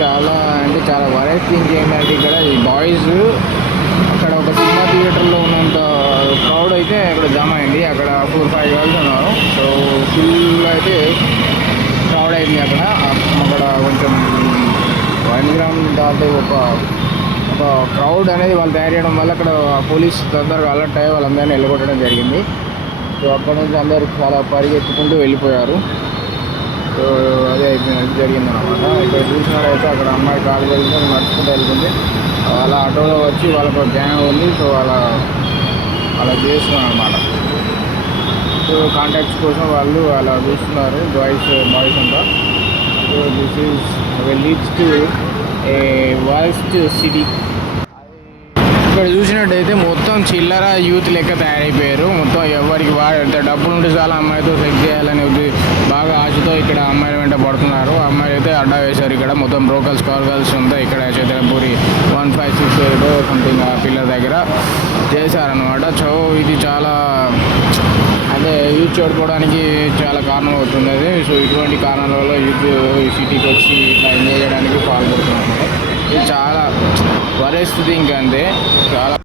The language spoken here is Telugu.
చాలా అంటే చాలా వెరైటీ థింగ్ ఏంటంటే ఇక్కడ ఈ బాయ్స్ అక్కడ ఒక సినిమా థియేటర్లో ఉన్నంత క్రౌడ్ అయితే ఇక్కడ జమ అయింది. అక్కడ 4-5 గర్ల్స్ ఉన్నారు. సో ఫుల్ అయితే క్రౌడ్ అయింది అక్కడ కొంచెం 1 గ్రామ్ దాటి ఒక క్రౌడ్ అనేది వాళ్ళు తయారు చేయడం వల్ల అక్కడ పోలీస్ తొందరగా అలర్ట్ అయ్యి వాళ్ళందరినీ వెళ్ళగొట్టడం జరిగింది. సో అక్కడ నుంచి అందరూ చాలా పరిగెత్తుకుంటూ వెళ్ళిపోయారు. సో అదే జరిగింది అనమాట. ఇక్కడ చూసినట్టయితే అక్కడ అమ్మాయి కాలు వెళ్తే నడుచుకుంటూ వెళ్తుంది. అలా ఆటోలో వచ్చి వాళ్ళకు గ్యాంగ్ ఉంది. సో అలా చేస్తున్నారు అనమాట. సో కాంటాక్ట్స్ కోసం వాళ్ళు అలా చూస్తున్నారు బాయ్స్ అంతా. So this is leads to A worst city. ఇక్కడ చూసినట్టయితే మొత్తం చిల్లర యూత్ లెక్క తయారైపోయారు. మొత్తం ఎవరికి ఎంత డబ్బులు ఉంటే చాలా అమ్మాయితో సెక్స్ చేయాలని బాగా ఆశతో ఇక్కడ అమ్మాయిల వెంట పడుతున్నారు. అమ్మాయిలు అయితే అడ్డా వేశారు. ఇక్కడ మొత్తం బ్రోకర్స్ గర్ల్స్ అంతా ఇక్కడ చైతన్యపురి 156 సంథింగ్ ఆ పిల్లల దగ్గర చేశారనమాట. సో ఇది చాలా అదే యూత్ చెడిపోవడానికి చాలా కారణం అవుతుంది అది. సో ఇటువంటి కారణాల వల్ల యూత్ ఈ సిటీకి వచ్చి ఇట్లా ఎంజాయ్ చేయడానికి పాల్పడుతున్నారు. ఇది చాలా వరెస్ట్ థింగ్ అంతే. చాలా